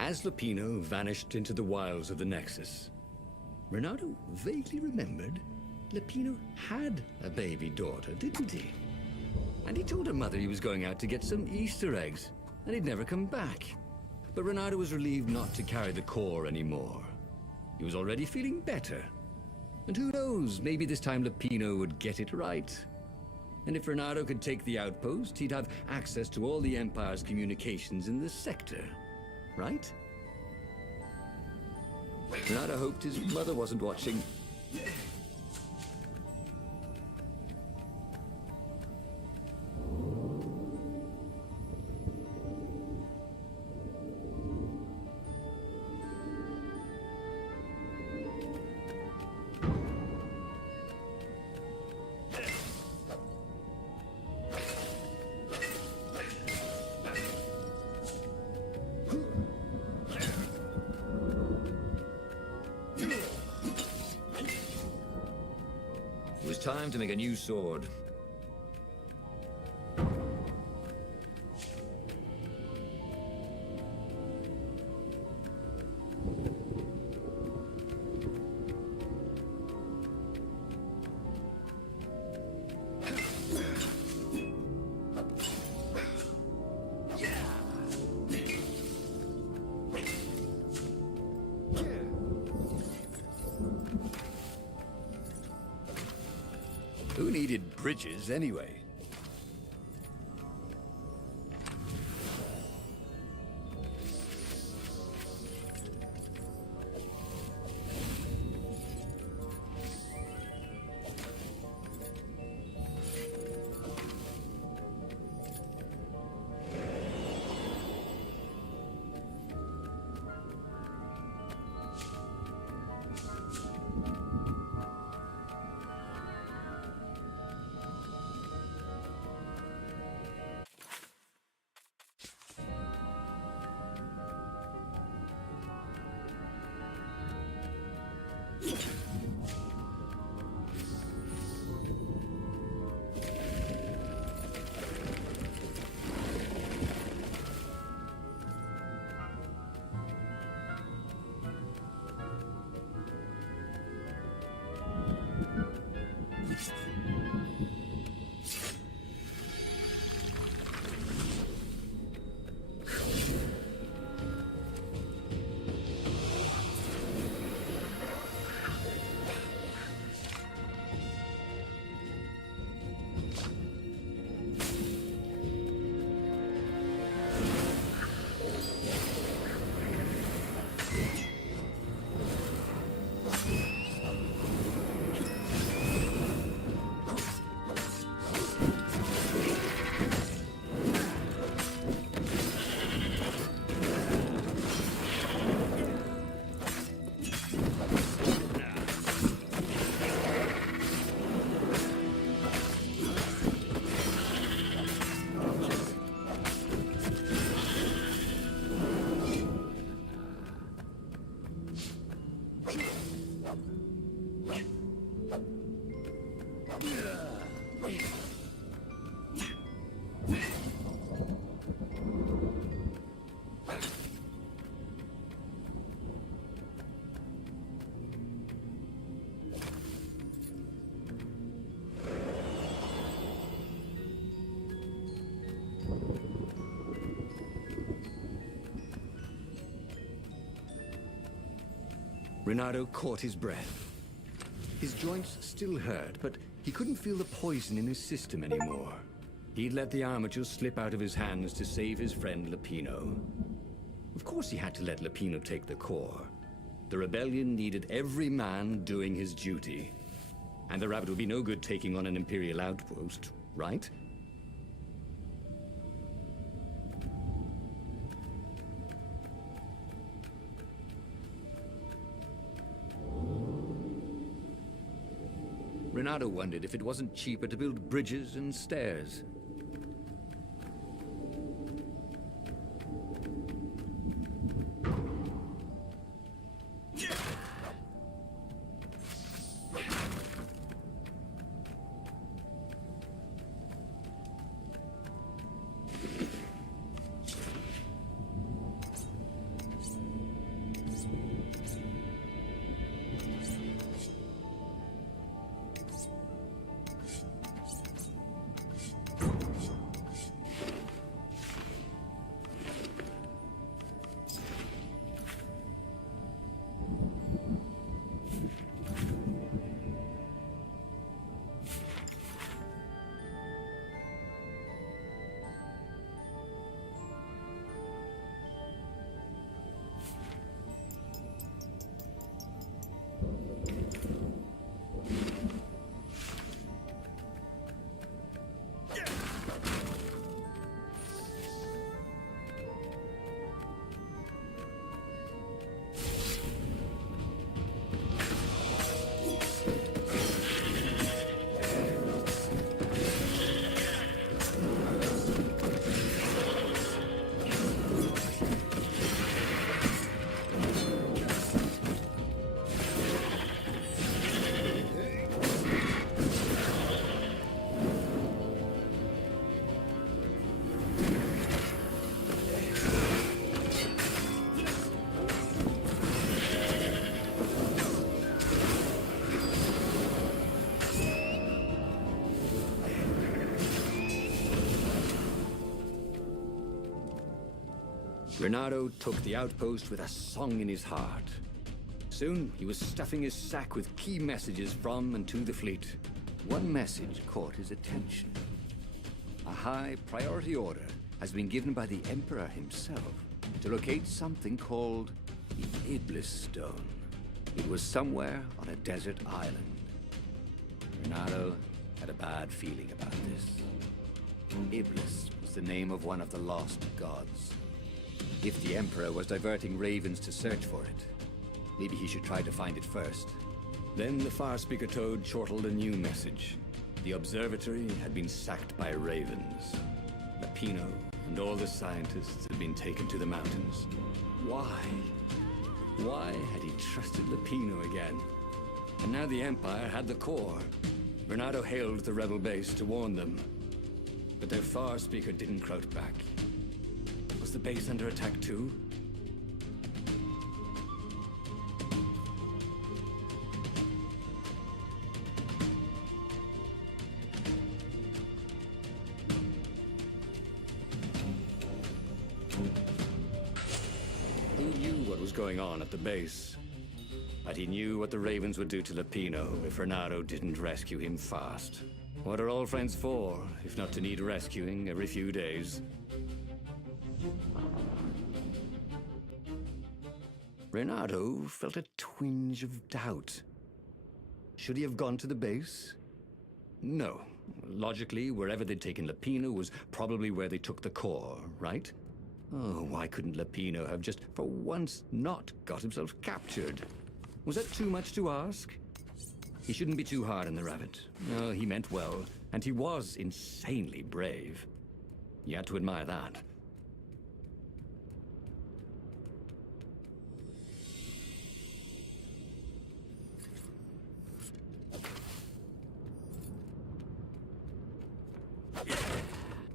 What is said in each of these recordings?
As Lupino vanished into the wilds of the Nexus, Renato vaguely remembered Lupino had a baby daughter, didn't he? And he told her mother he was going out to get some Easter eggs, and he'd never come back. But Renato was relieved not to carry the core anymore. He was already feeling better. And who knows, maybe this time Lupino would get it right. And if Renato could take the outpost, he'd have access to all the Empire's communications in the sector. Right? Renato hoped his mother wasn't watching. It was time to make a new sword. Who needed bridges anyway? Renato caught his breath. His joints still hurt, but he couldn't feel the poison in his system anymore. He'd let the armature slip out of his hands to save his friend Lupino. Of course he had to let Lupino take the core. The rebellion needed every man doing his duty. And the rabbit would be no good taking on an Imperial outpost, right? Renato wondered if it wasn't cheaper to build bridges and stairs. Renato took the outpost with a song in his heart. Soon, he was stuffing his sack with key messages from and to the fleet. One message caught his attention. A high priority order has been given by the Emperor himself to locate something called the Iblis Stone. It was somewhere on a desert island. Renato had a bad feeling about this. Iblis was the name of one of the lost gods. If the Emperor was diverting ravens to search for it, maybe he should try to find it first. Then the Farspeaker Toad chortled a new message. The observatory had been sacked by ravens. Lupino and all the scientists had been taken to the mountains. Why? Why had he trusted Lupino again? And now the Empire had the core. Renato hailed the rebel base to warn them. But their Farspeaker didn't croak back. Was the base under attack too? Who knew what was going on at the base? But he knew what the ravens would do to Lupino if Renato didn't rescue him fast. What are old friends for, if not to need rescuing every few days? Renato felt a twinge of doubt. Should he have gone to the base? No. Logically, wherever they'd taken Lupino was probably where they took the core, right? Oh, why couldn't Lupino have just, for once, not got himself captured? Was that too much to ask? He shouldn't be too hard on the rabbit. No, he meant well, and he was insanely brave. You had to admire that.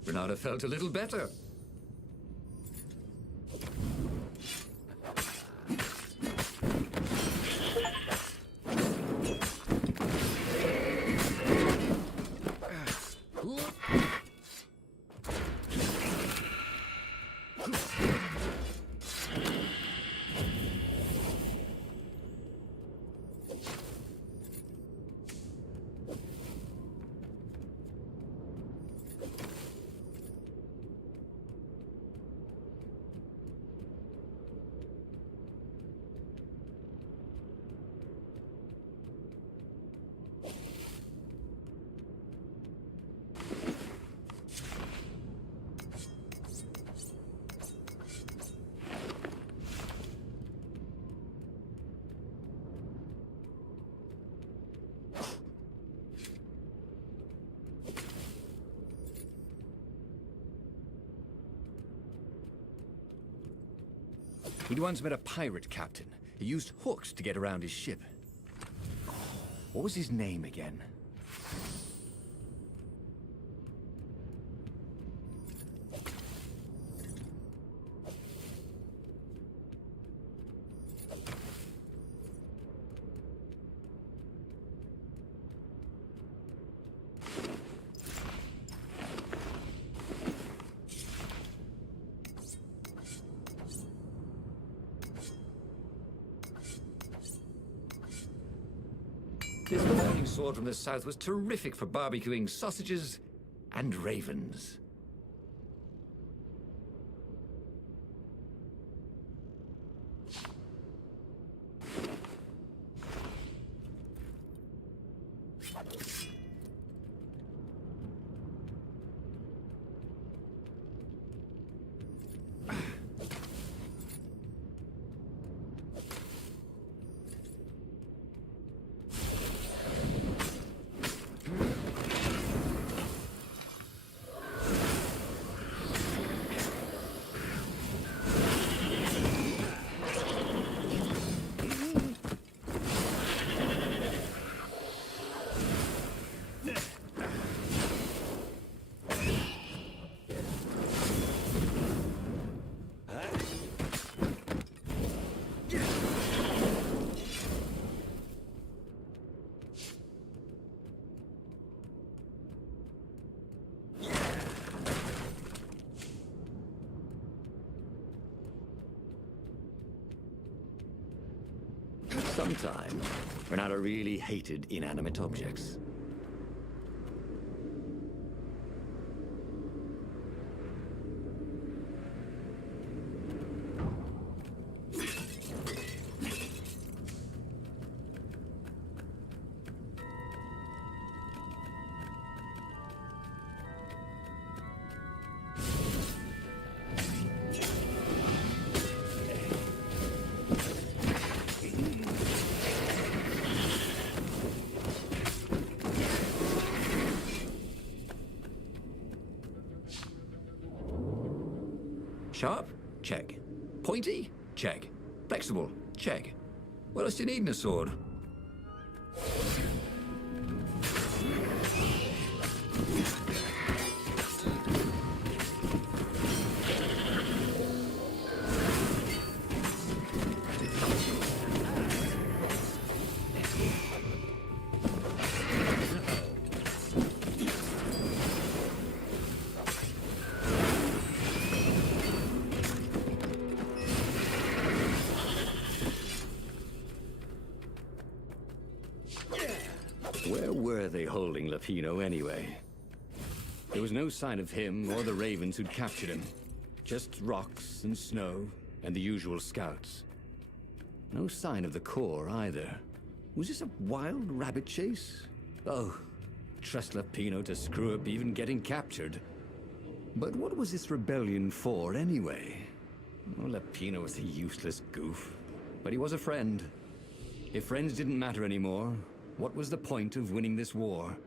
Renato felt a little better. He'd once met a pirate captain. He used hooks to get around his ship. What was his name again? His morning sword from the south was terrific for barbecuing sausages and ravens. Sometimes, Renata really hated inanimate objects. Sharp? Check. Pointy? Check. Flexible? Check. What else do you need in a sword? Where were they holding Lapino anyway? There was no sign of him or the ravens who'd captured him. Just rocks and snow and the usual scouts. No sign of the core either. Was this a wild rabbit chase? Oh, trust Lapino to screw up even getting captured. But what was this rebellion for anyway? Well, Lapino was a useless goof. But he was a friend. If friends didn't matter anymore, what was the point of winning this war?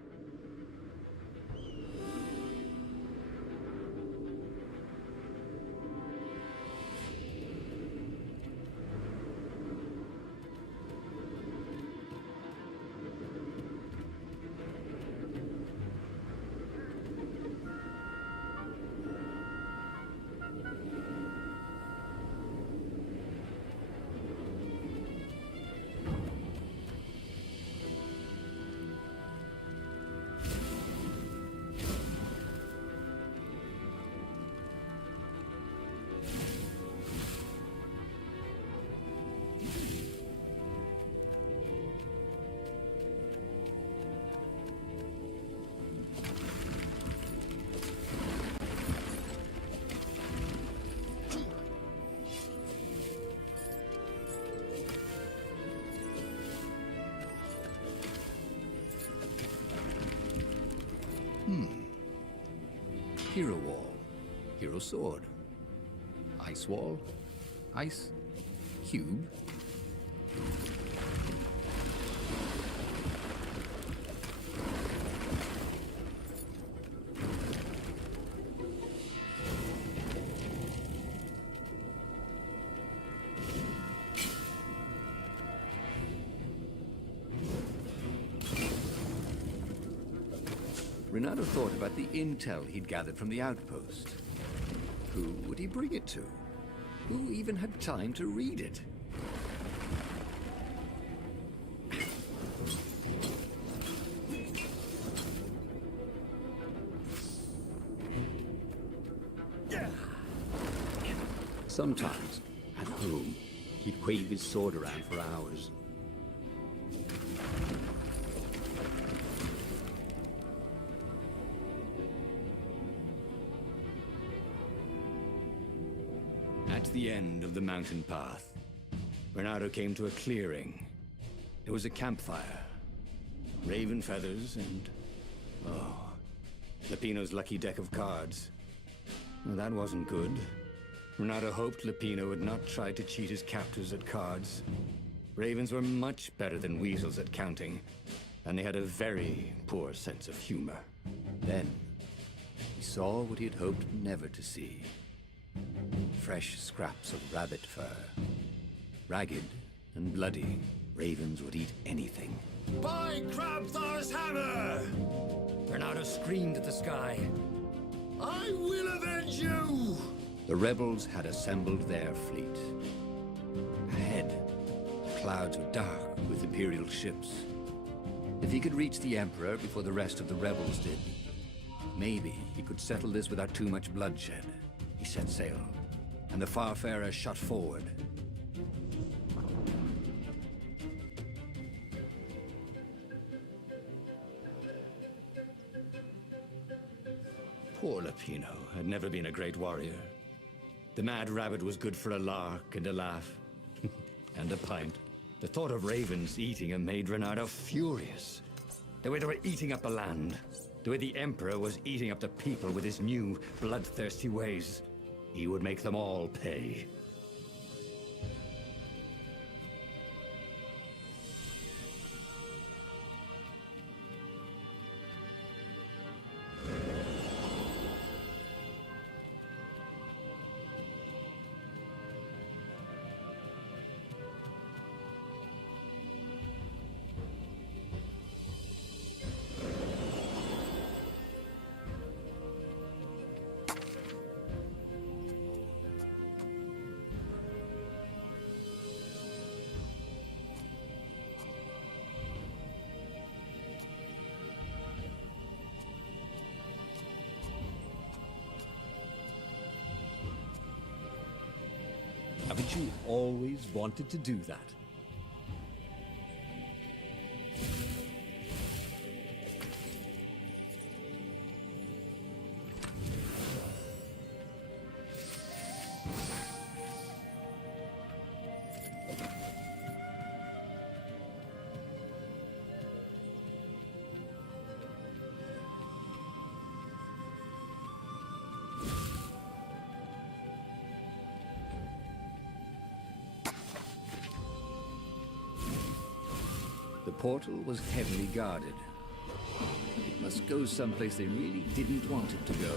Hero wall, hero sword, ice wall, ice cube. Renato thought about the intel he'd gathered from the outpost. Who would he bring it to? Who even had time to read it? Sometimes, at home, he'd wave his sword around for hours. At the end of the mountain path, Bernardo came to a clearing. There was a campfire, raven feathers, and... oh, Lupino's lucky deck of cards. Well, that wasn't good. Renato hoped Lupino would not try to cheat his captors at cards. Ravens were much better than weasels at counting, and they had a very poor sense of humor. Then, he saw what he had hoped never to see. Fresh scraps of rabbit fur. Ragged and bloody, ravens would eat anything. By Crabthar's hammer! Bernardo screamed at the sky. I will avenge you! The rebels had assembled their fleet. Ahead, the clouds were dark with Imperial ships. If he could reach the Emperor before the rest of the rebels did, maybe he could settle this without too much bloodshed. He set sail, and the Farfarer shot forward. Poor Lupino had never been a great warrior. The mad rabbit was good for a lark and a laugh. And a pint. The thought of ravens eating him made Renato furious. The way they were eating up the land. The way the Emperor was eating up the people with his new, bloodthirsty ways. He would make them all pay. Haven't you always wanted to do that? The portal was heavily guarded. It must go someplace they really didn't want it to go.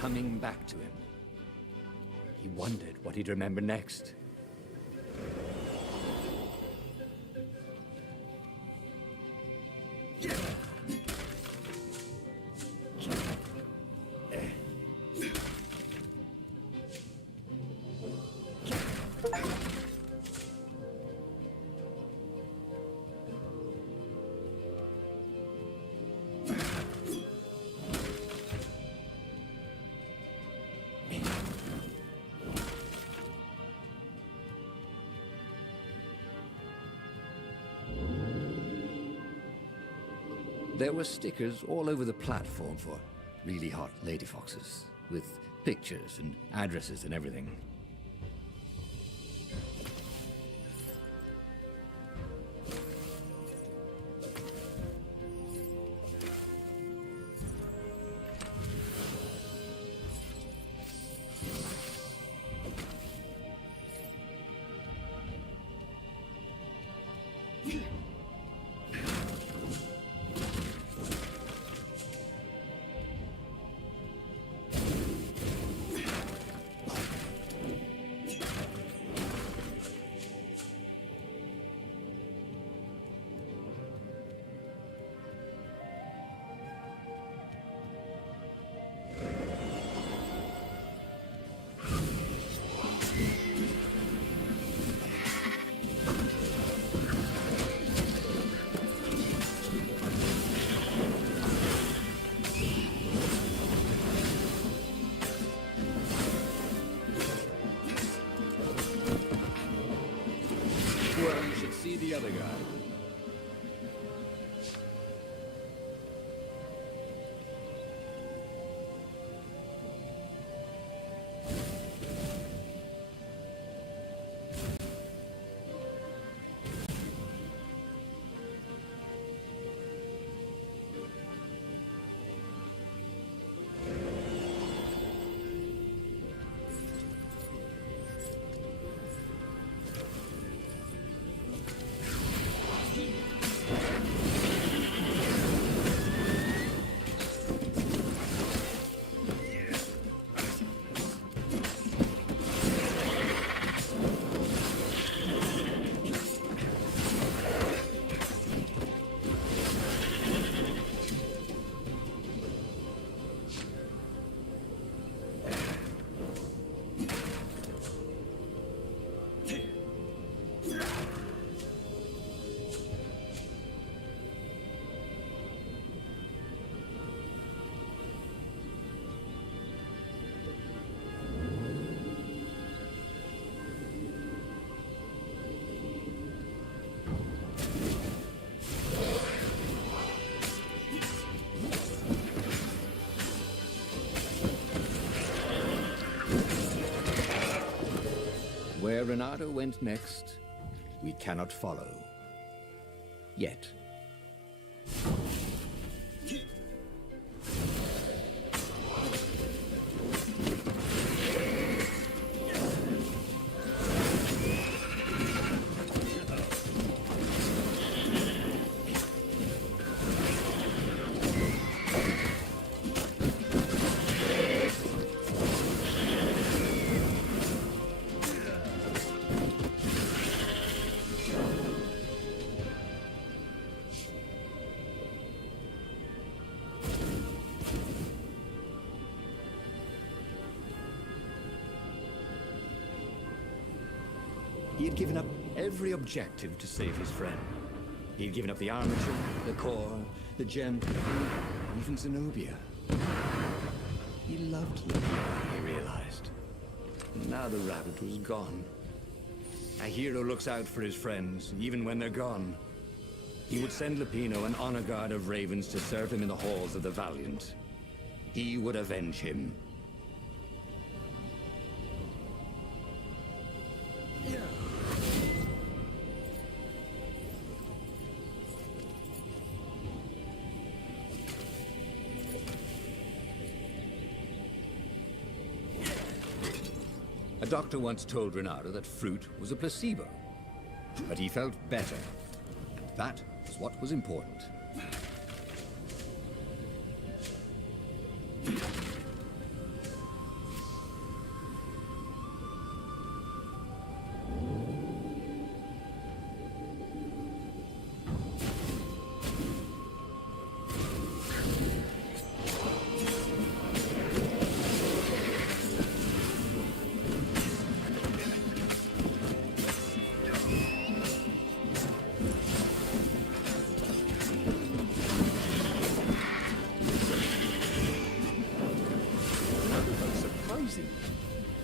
Coming back to him. He wondered what he'd remember next. There were stickers all over the platform for really hot lady foxes, with pictures and addresses and everything. the other guy. Where Renato went next, we cannot follow. Yet. He had given up every objective to save his friend. He had given up the armature, the core, the gem, even Zenobia. He loved Zenobia, he realized. Now the rabbit was gone. A hero looks out for his friends, even when they're gone. He would send Lupino an honor guard of ravens to serve him in the halls of the Valiant. He would avenge him. A doctor once told Renato that fruit was a placebo, but he felt better. That was what was important.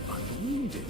Unwounded.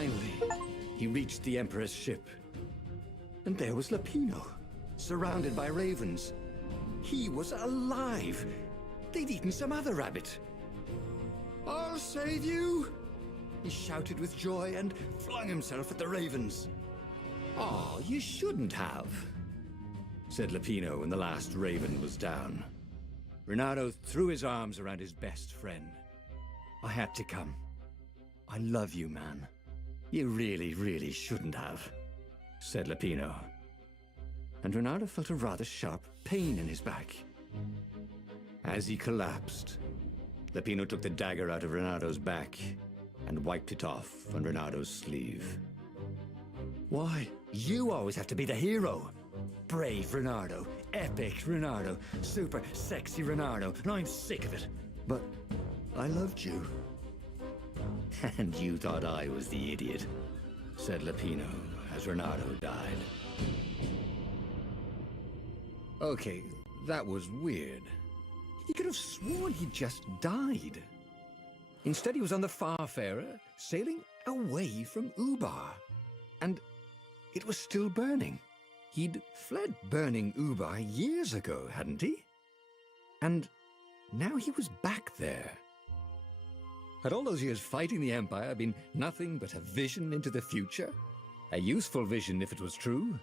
Finally, he reached the Emperor's ship. And there was Lapino, surrounded by ravens. He was alive. They'd eaten some other rabbit. "I'll save you!" he shouted with joy and flung himself at the ravens. "Oh, you shouldn't have," said Lapino when the last raven was down. Renato threw his arms around his best friend. "I had to come. I love you, man." "You really, really shouldn't have," said Lapino. And Renato felt a rather sharp pain in his back. As he collapsed, Lapino took the dagger out of Renato's back and wiped it off on Renato's sleeve. "Why, you always have to be the hero. Brave Renato, epic Renato, super sexy Renato, and I'm sick of it. But I loved you." "And you thought I was the idiot," said Lapino as Renato died. Okay, that was weird. He could have sworn he just died. Instead, he was on the Farfarer, sailing away from Ubar. And it was still burning. He'd fled burning Ubar years ago, hadn't he? And now he was back there. Had all those years fighting the Empire been nothing but a vision into the future? A useful vision if it was true.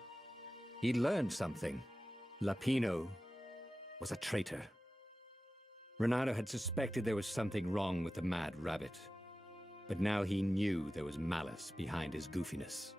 He'd learned something. Lapino was a traitor. Renato had suspected there was something wrong with the Mad Rabbit, but now he knew there was malice behind his goofiness.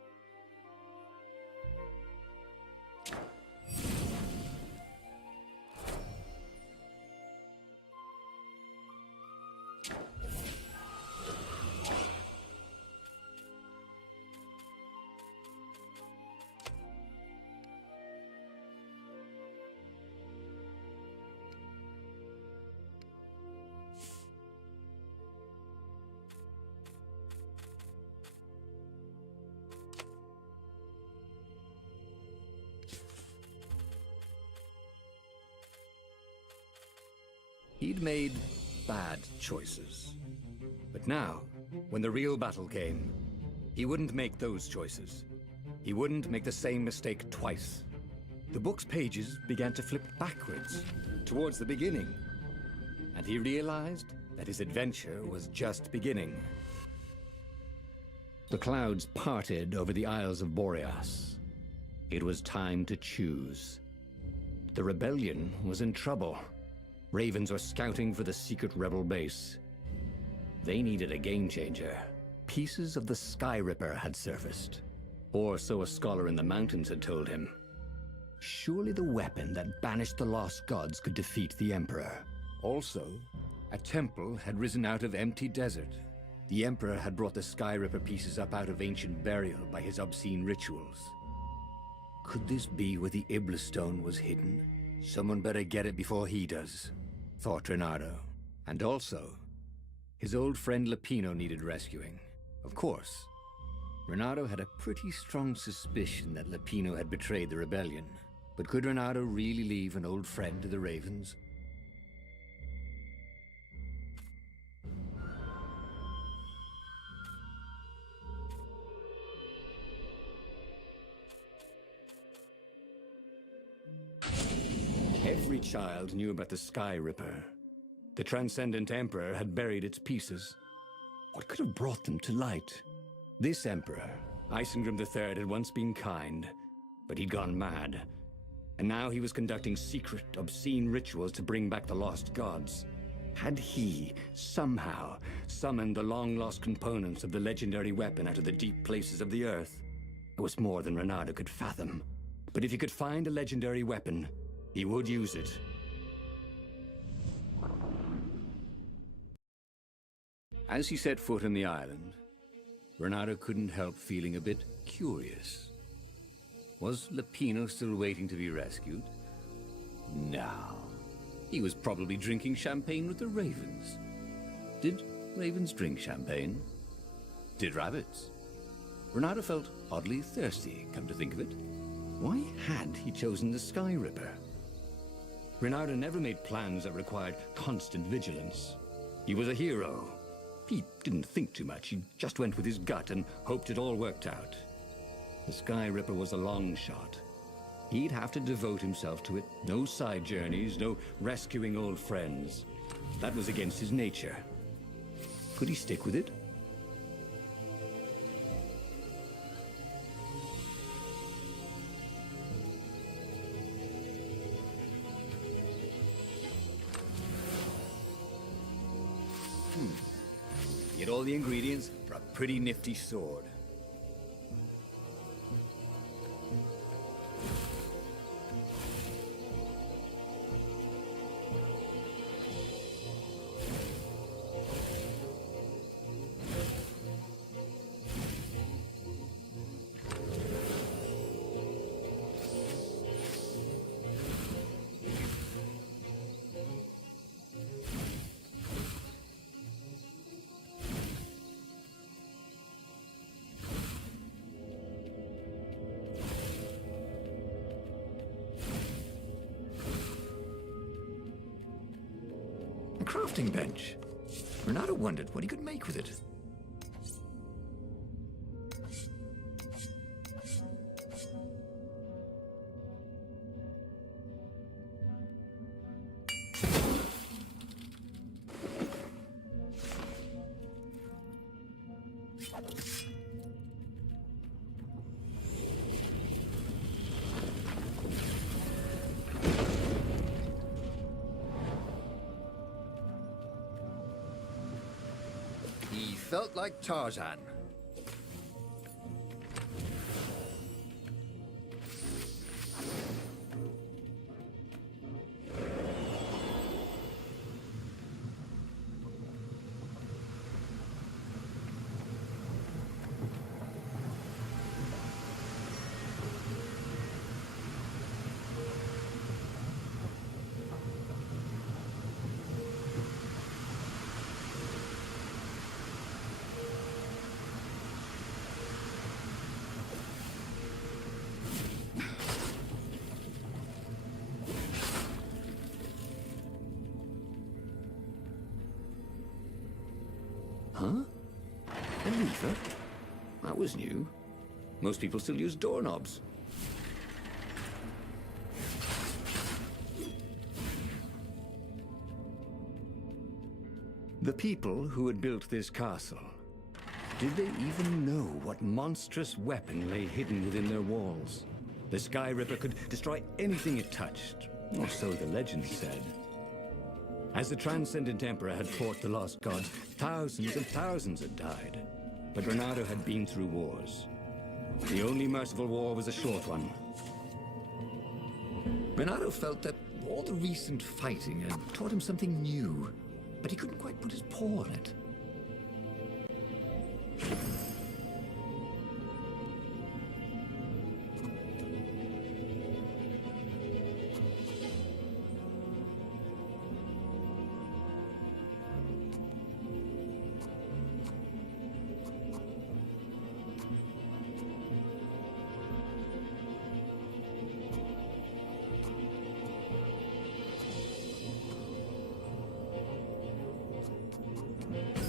He'd made bad choices. But now, when the real battle came, he wouldn't make those choices. He wouldn't make the same mistake twice. The book's pages began to flip backwards, towards the beginning. And he realized that his adventure was just beginning. The clouds parted over the Isles of Boreas. It was time to choose. The rebellion was in trouble. Ravens were scouting for the secret rebel base. They needed a game changer. Pieces of the Sky Ripper had surfaced. Or so a scholar in the mountains had told him. Surely the weapon that banished the lost gods could defeat the Emperor. Also, a temple had risen out of empty desert. The Emperor had brought the Sky Ripper pieces up out of ancient burial by his obscene rituals. Could this be where the Iblis stone was hidden? Someone better get it before he does, thought Renato. And also, his old friend Lapino needed rescuing. Of course, Renato had a pretty strong suspicion that Lapino had betrayed the rebellion. But could Renato really leave an old friend to the Ravens? Every child knew about the Sky Ripper. The Transcendent Emperor had buried its pieces. What could have brought them to light? This Emperor, Isengrim III, had once been kind, but he'd gone mad. And now he was conducting secret, obscene rituals to bring back the lost gods. Had he, somehow, summoned the long-lost components of the legendary weapon out of the deep places of the earth? It was more than Renato could fathom. But if he could find a legendary weapon, he would use it. As he set foot on the island, Renato couldn't help feeling a bit curious. Was Lapino still waiting to be rescued? No. He was probably drinking champagne with the ravens. Did ravens drink champagne? Did rabbits? Renato felt oddly thirsty, come to think of it. Why had he chosen the Sky Ripper? Renato never made plans that required constant vigilance. He was a hero, He didn't think too much. He just went with his gut and hoped it all worked out. The Sky Ripper was a long shot. He'd have to devote himself to it. No side journeys, no rescuing old friends. That was against his nature. Could he stick with it? Get all the ingredients for a pretty nifty sword. A crafting bench. Renato wondered what he could make with it. He felt like Tarzan. Huh? A lever? That was new. Most people still use doorknobs. The people who had built this castle, did they even know what monstrous weapon lay hidden within their walls? The Sky Ripper could destroy anything it touched, or so the legend said. As the Transcendent Emperor had fought the lost gods, thousands and thousands had died. But Renato had been through wars. The only merciful war was a short one. Renato felt that all the recent fighting had taught him something new, but he couldn't quite put his paw on it.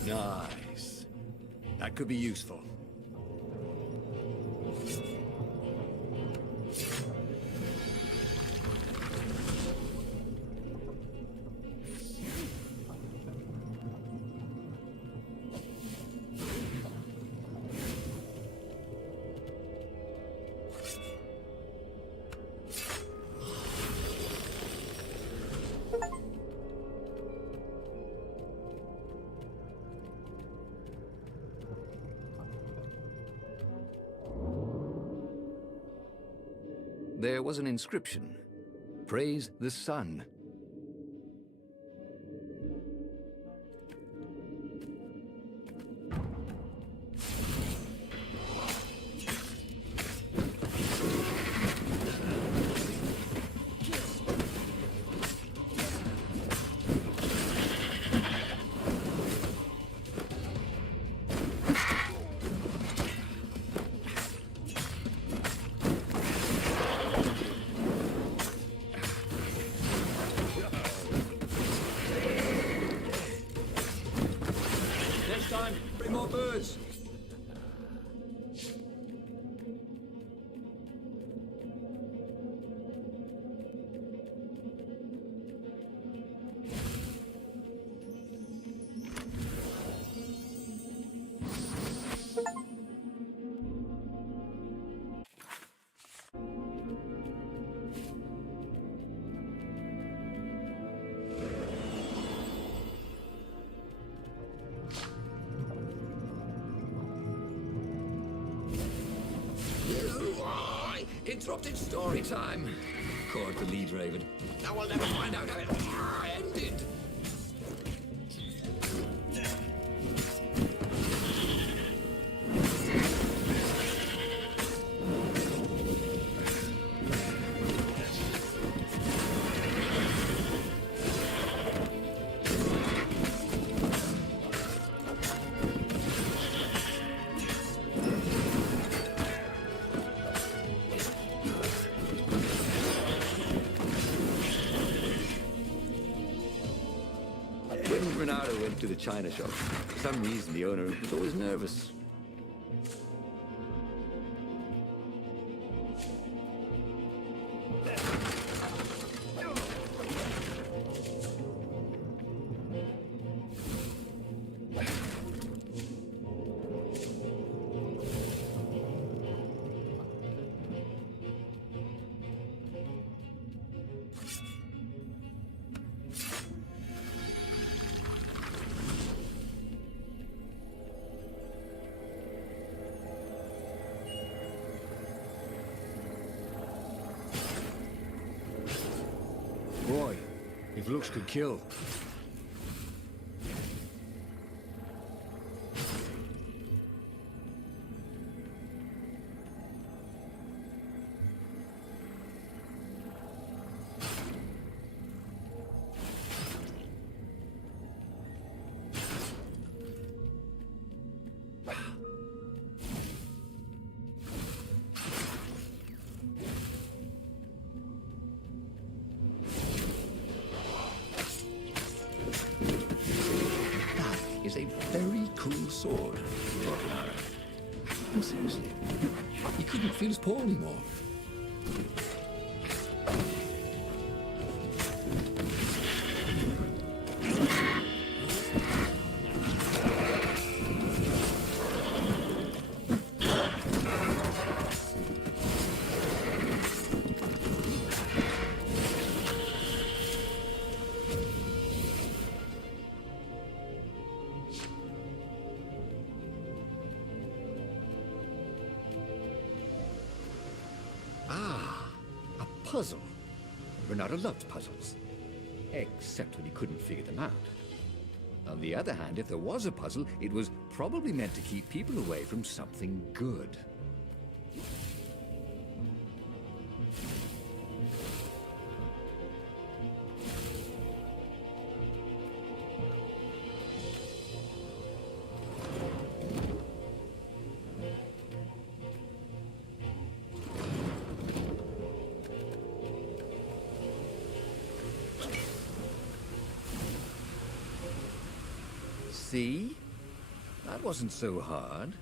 Nice. That could be useful. There was an inscription. Praise the sun. on! Bring more birds! Interrupted story time. Caught the lead raven. Now we'll never find out how it ended. When Renato went to the china shop, for some reason the owner was always nervous. Boy, if looks could kill. Is a very cool sword, thought Lara. And seriously, he couldn't feel his paw anymore. Puzzle. Renato loved puzzles. Except when he couldn't figure them out. On the other hand, if there was a puzzle, it was probably meant to keep people away from something good. See? That wasn't so hard.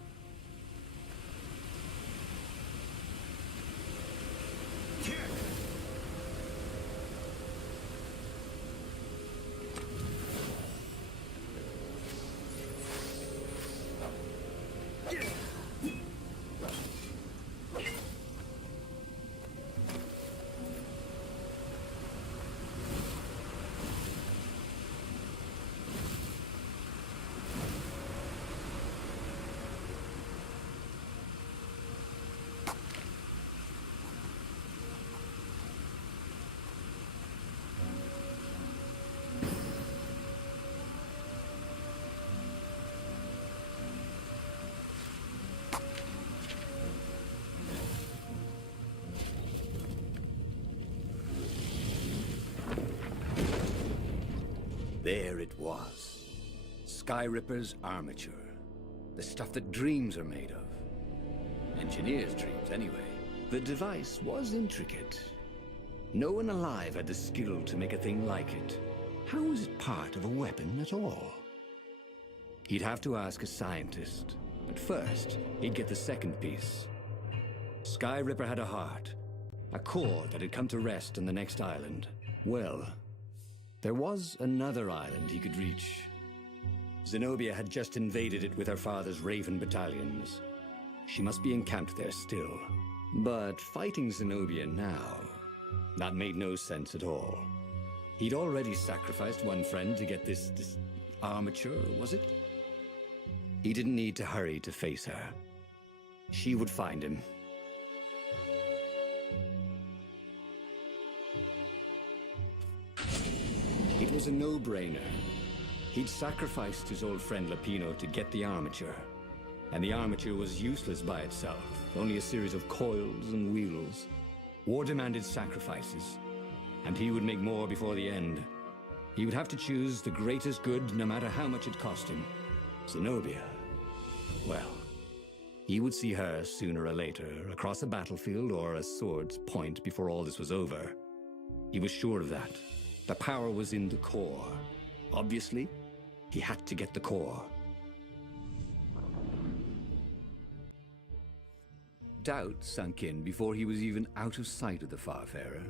There it was. Skyripper's armature. The stuff that dreams are made of. Engineers' dreams, anyway. The device was intricate. No one alive had the skill to make a thing like it. How was it part of a weapon at all? He'd have to ask a scientist. But first, he'd get the second piece. Sky Ripper had a heart, a core that had come to rest on the next island. Well, there was another island he could reach. Zenobia had just invaded it with her father's Raven battalions. She must be encamped there still. But fighting Zenobia now, that made no sense at all. He'd already sacrificed one friend to get this armature, was it? He didn't need to hurry to face her. She would find him. It was a no-brainer. He'd sacrificed his old friend Lapino to get the armature. And the armature was useless by itself, only a series of coils and wheels. War demanded sacrifices, and he would make more before the end. He would have to choose the greatest good, no matter how much it cost him. Zenobia. Well, he would see her sooner or later, across a battlefield or a sword's point before all this was over. He was sure of that. The power was in the core. Obviously, he had to get the core. Doubt sunk in before he was even out of sight of the Farfarer.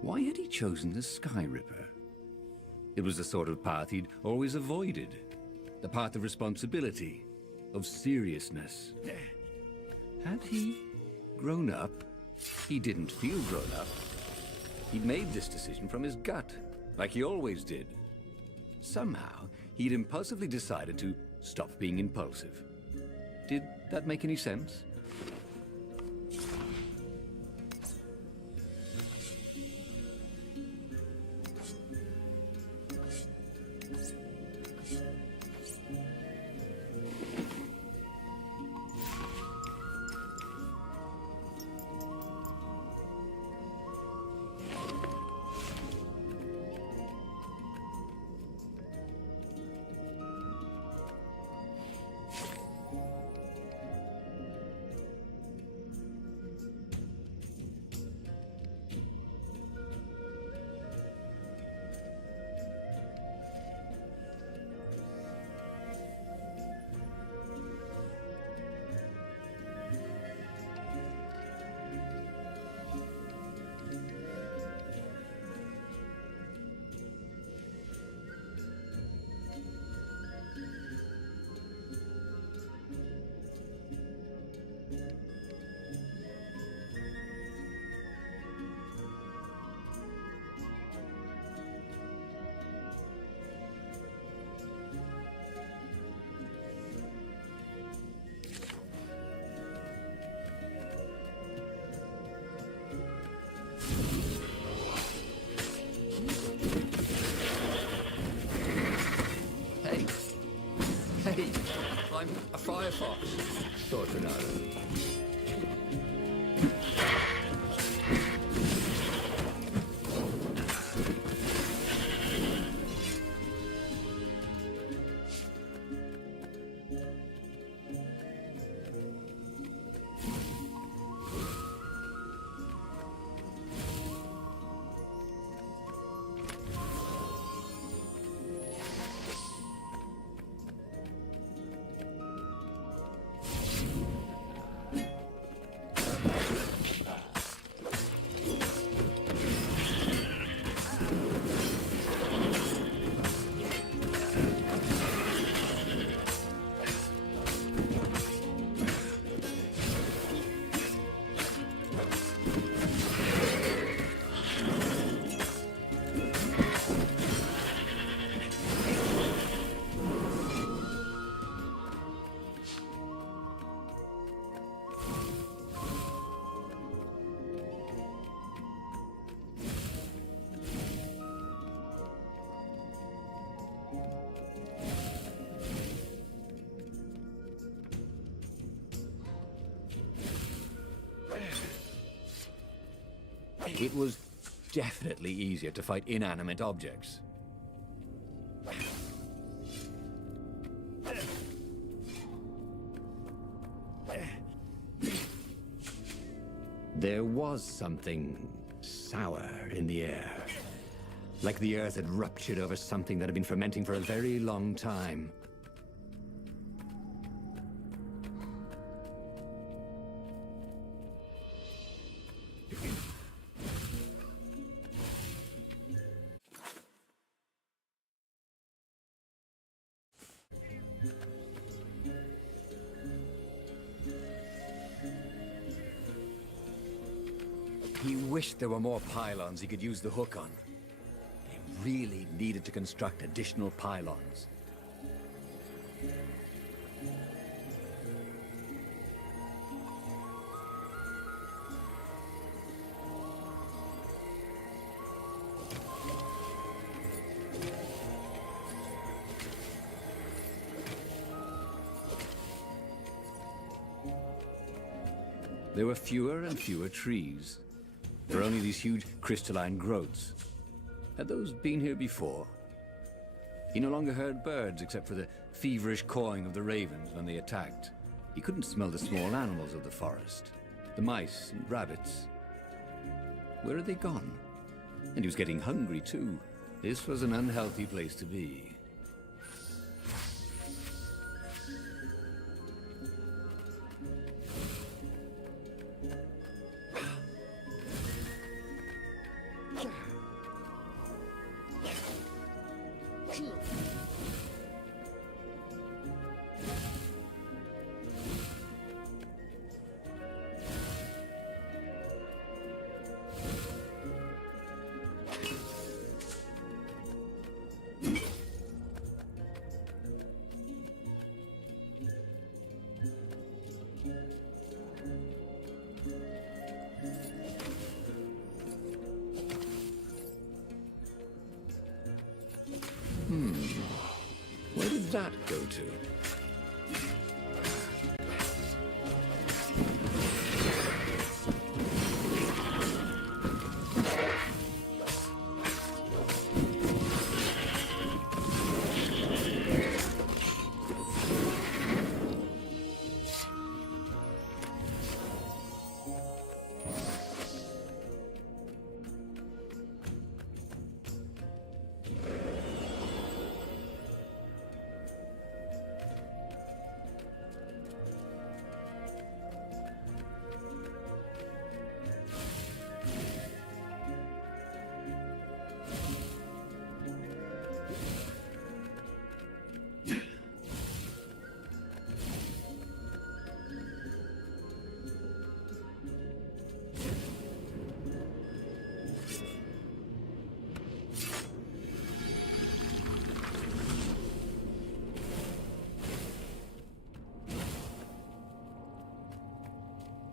Why had he chosen the Sky Ripper? It was the sort of path he'd always avoided. The path of responsibility, of seriousness. Had he grown up? He didn't feel grown up. He'd made this decision from his gut, like he always did. Somehow, he'd impulsively decided to stop being impulsive. Did that make any sense? Hey, I'm a firefox, thought Renato. It was definitely easier to fight inanimate objects. There was something sour in the air. Like the earth had ruptured over something that had been fermenting for a very long time. wished there were more pylons he could use the hook on. He really needed to construct additional pylons. There were fewer and fewer trees. There were only these huge crystalline growths. Had those been here before? He no longer heard birds except for the feverish cawing of the ravens when they attacked. He couldn't smell the small animals of the forest, the mice and rabbits. Where had they gone? And he was getting hungry too. This was an unhealthy place to be. Where did that go to?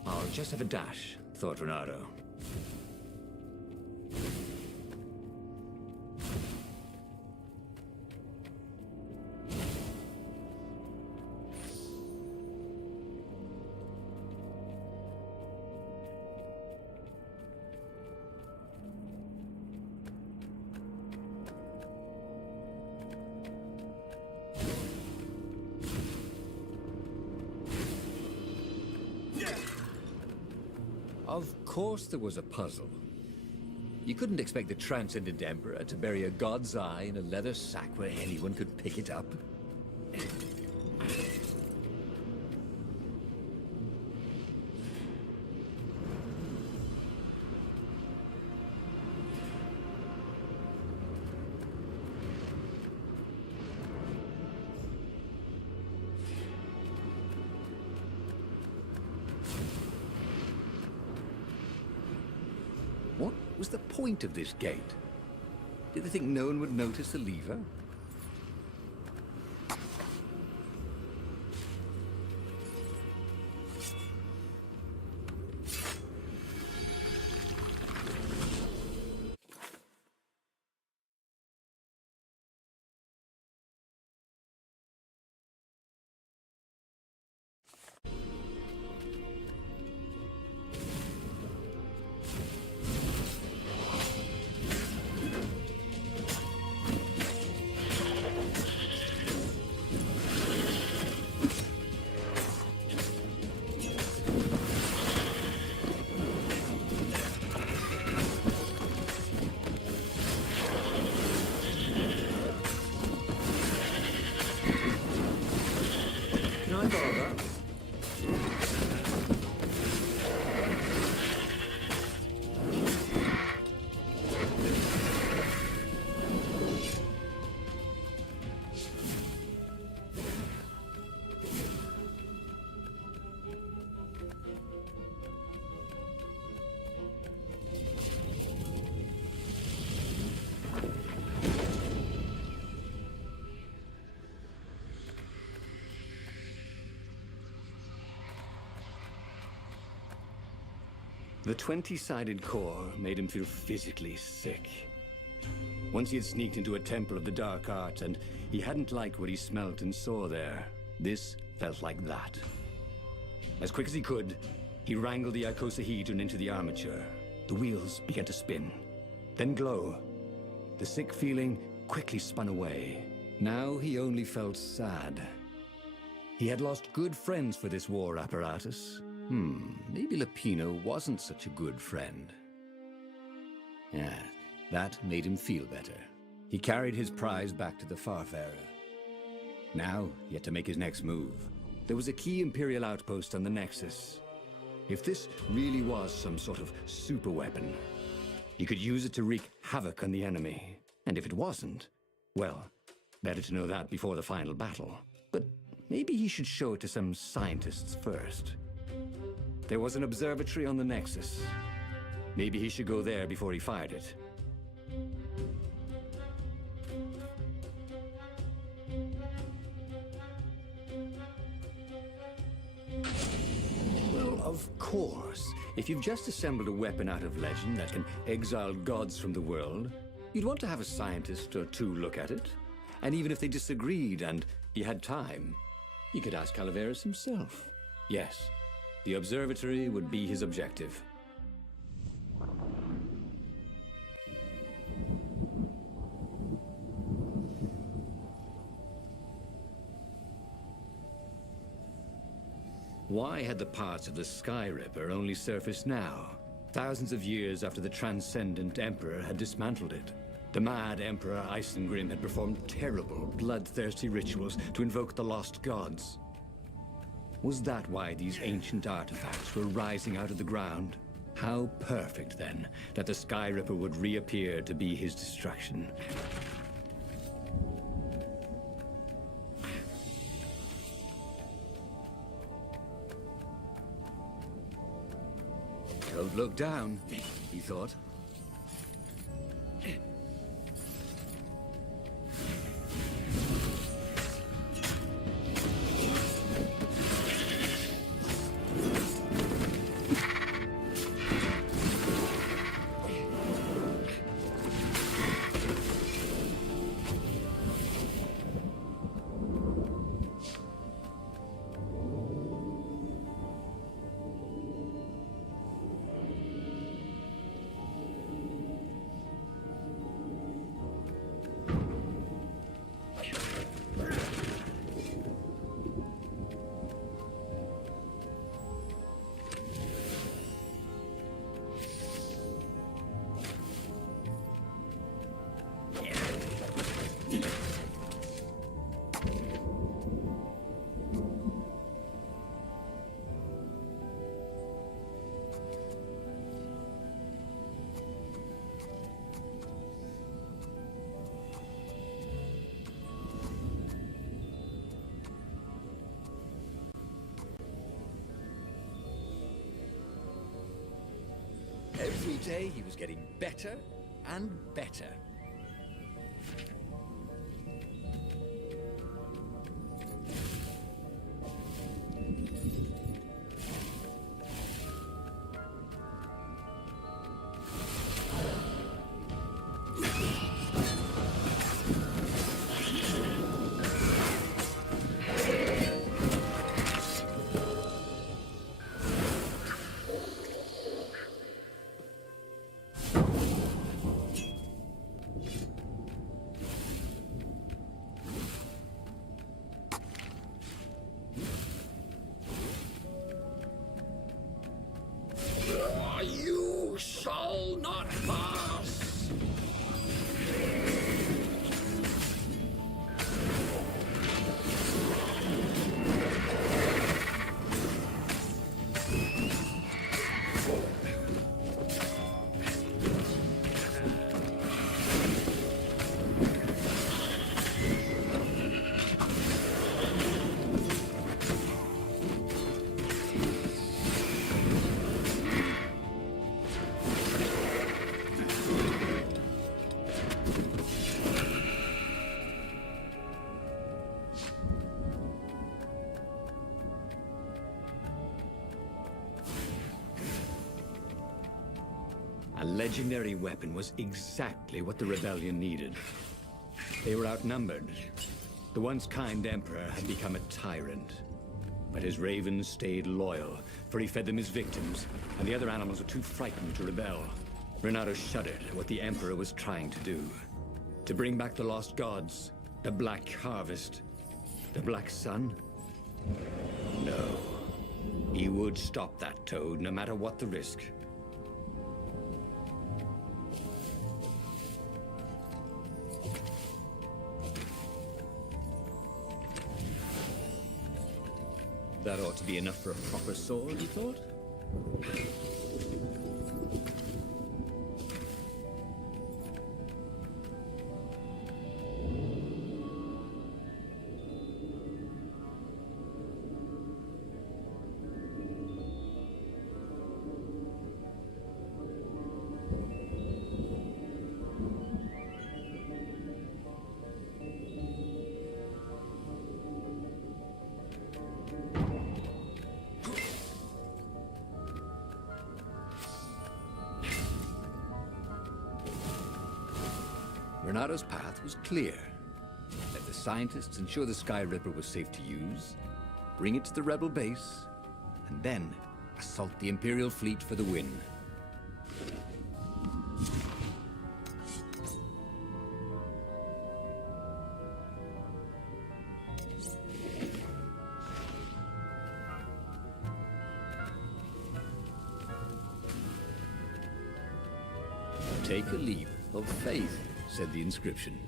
I'll just have a dash, thought Renato. Of course there was a puzzle. You couldn't expect the Transcendent Emperor to bury a god's eye in a leather sack where anyone could pick it up. What was the point of this gate? Did they think no one would notice the lever? The 20-sided core made him feel physically sick. Once he had sneaked into a temple of the dark arts, and he hadn't liked what he smelt and saw there. This felt like that. As quick as he could, he wrangled the icosahedron into the armature. The wheels began to spin, then glow. The sick feeling quickly spun away. Now he only felt sad. He had lost good friends for this war apparatus. Maybe Lupino wasn't such a good friend. Yeah, that made him feel better. He carried his prize back to the Farfarer. Now, he had to make his next move. There was a key Imperial outpost on the Nexus. If this really was some sort of superweapon, he could use it to wreak havoc on the enemy. And if it wasn't, well, better to know that before the final battle. But maybe he should show it to some scientists first. There was an observatory on the Nexus. Maybe he should go there before he fired it. Well, of course. If you've just assembled a weapon out of legend that can exile gods from the world, you'd want to have a scientist or two look at it. And even if they disagreed and he had time, he could ask Calaveras himself. Yes, the observatory would be his objective. Why had the parts of the Sky Ripper only surfaced now, thousands of years after the Transcendent Emperor had dismantled it? The mad Emperor Isengrim had performed terrible, bloodthirsty rituals to invoke the lost gods. Was that why these ancient artifacts were rising out of the ground? How perfect, then, that the Sky Ripper would reappear to be his destruction. Don't look down, he thought. Every day he was getting better and better. legendary weapon was exactly what the rebellion needed. They were outnumbered. The once kind Emperor had become a tyrant. But his ravens stayed loyal, for he fed them his victims, and the other animals were too frightened to rebel. Renato shuddered at what the Emperor was trying to do. To bring back the lost gods, the Black Harvest, the Black Sun? No. He would stop that toad, no matter what the risk. That ought to be enough for a proper sword, you thought? Renato's path was clear. Let the scientists ensure the Sky Ripper was safe to use, bring it to the rebel base, and then assault the Imperial fleet for the win. Take a leap of faith, said the inscription.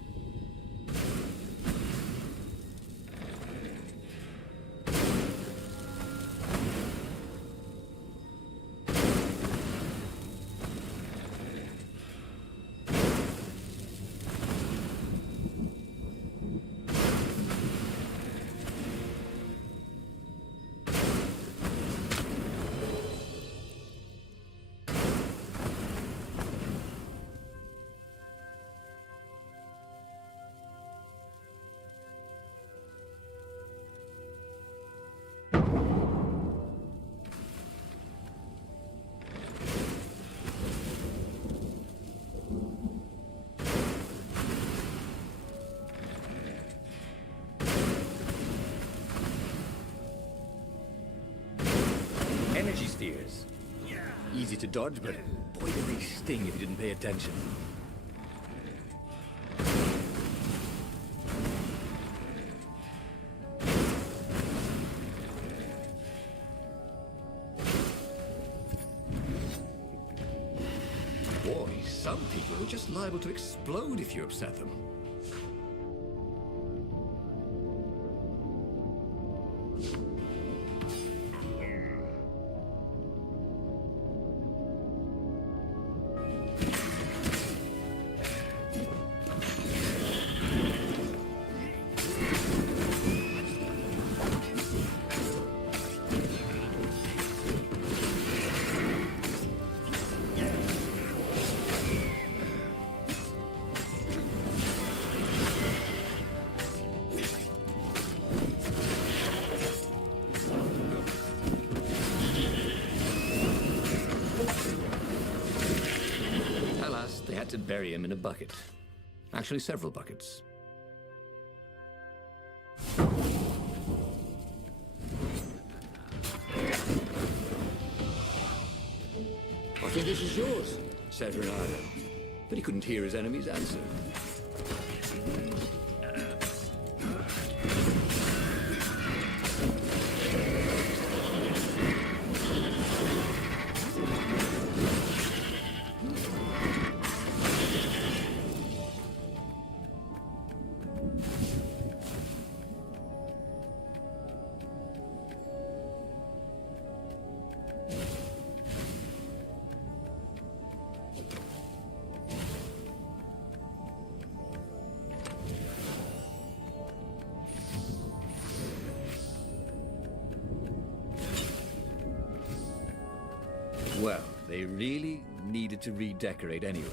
Energy spheres. Easy to dodge, but boy did they sting if you didn't pay attention. Boy, some people are just liable to explode if you upset them. They had to bury him in a bucket. Actually, several buckets. I think this is yours, said Renato. But he couldn't hear his enemy's answer. Well, they really needed to redecorate anyway.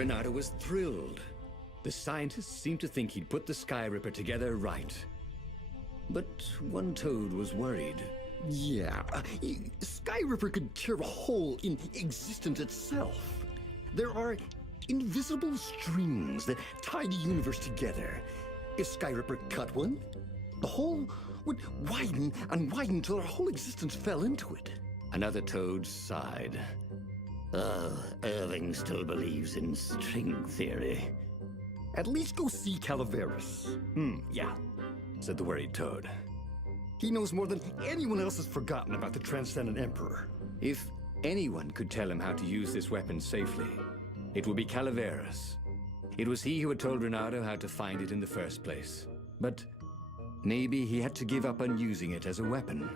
Renato was thrilled. The scientists seemed to think he'd put the Sky Ripper together right. But one toad was worried. Yeah, Sky Ripper could tear a hole in existence itself. There are invisible strings that tie the universe together. If Sky Ripper cut one, the hole would widen and widen till our whole existence fell into it. Another toad sighed. Irving still believes in string theory. At least go see Calaveras. Yeah, said the worried toad. He knows more than anyone else has forgotten about the Transcendent Emperor. If anyone could tell him how to use this weapon safely, it would be Calaveras. It was he who had told Renato how to find it in the first place. But maybe he had to give up on using it as a weapon.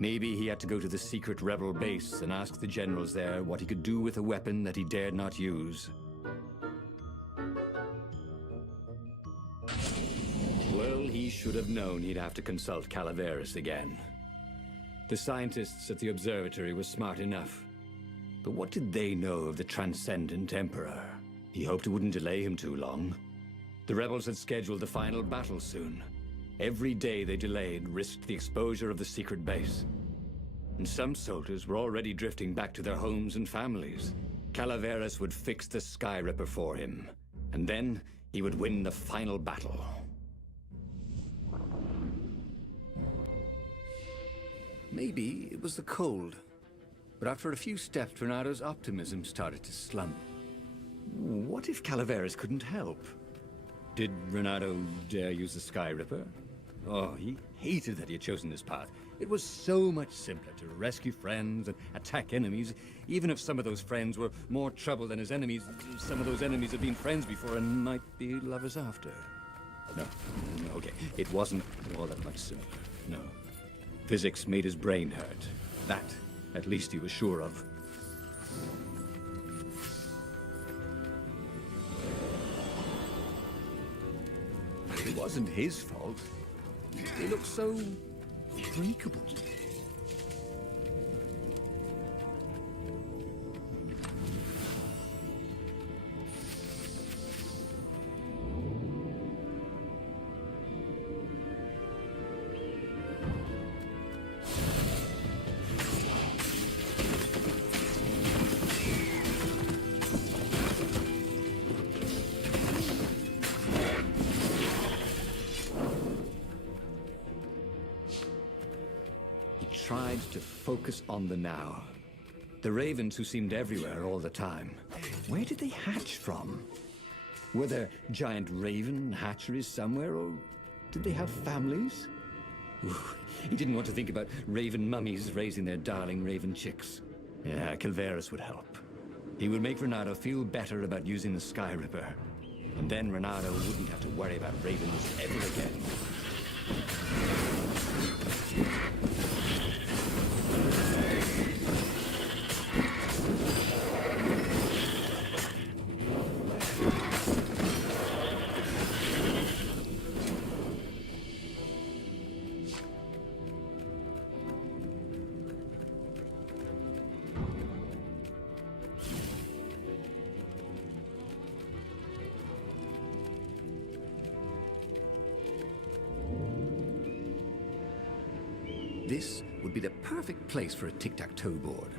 Maybe he had to go to the secret rebel base and ask the generals there what he could do with a weapon that he dared not use. Well, he should have known he'd have to consult Calaveras again. The scientists at the observatory were smart enough. But what did they know of the Transcendent Emperor? He hoped it wouldn't delay him too long. The rebels had scheduled the final battle soon. Every day they delayed risked the exposure of the secret base. And some soldiers were already drifting back to their homes and families. Calaveras would fix the Sky Ripper for him. And then he would win the final battle. Maybe it was the cold. But after a few steps, Renato's optimism started to slump. What if Calaveras couldn't help? Did Renato dare use the Sky Ripper? Oh, he hated that he had chosen this path. It was so much simpler to rescue friends and attack enemies, even if some of those friends were more trouble than his enemies. Some of those enemies had been friends before and might be lovers after. No, okay, it wasn't all that much simpler, no. Physics made his brain hurt. That, at least he was sure of. It wasn't his fault. They looked so breakable. Tried to focus on the now. The ravens who seemed everywhere all the time. Where did they hatch from? Were there giant raven hatcheries somewhere, or did they have families? Ooh, he didn't want to think about raven mummies raising their darling raven chicks. Yeah, Calaveras would help. He would make Renato feel better about using the Sky Ripper. And then Renato wouldn't have to worry about ravens ever again. This would be the perfect place for a tic-tac-toe board.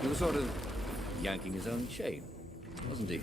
He was sort of yanking his own chain, wasn't he?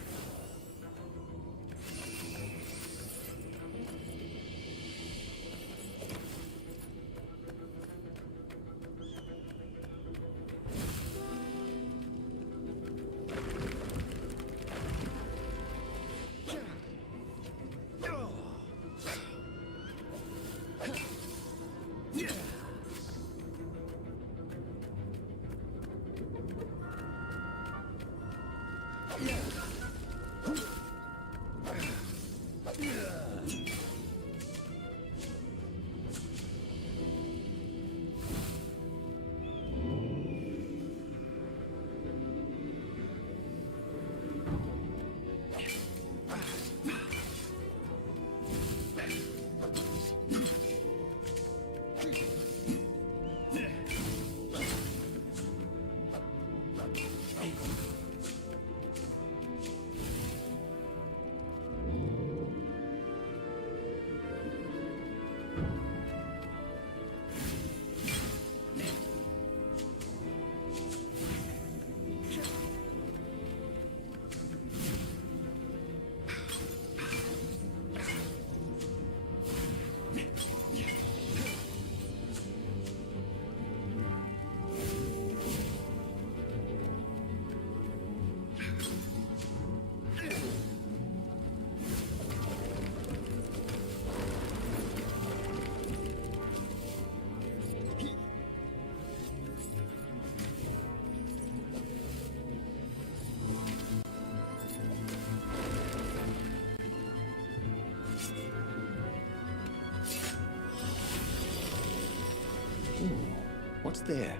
What's there?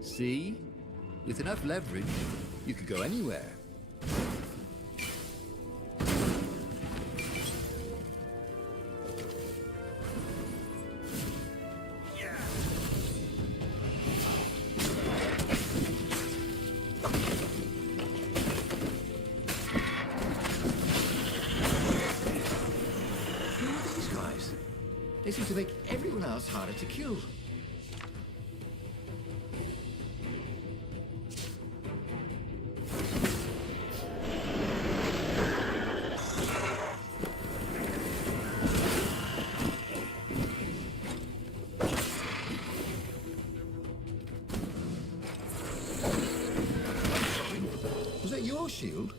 See? With enough leverage, you could go anywhere. Who are these guys? They seem to make everyone else harder to kill. Was that your shield?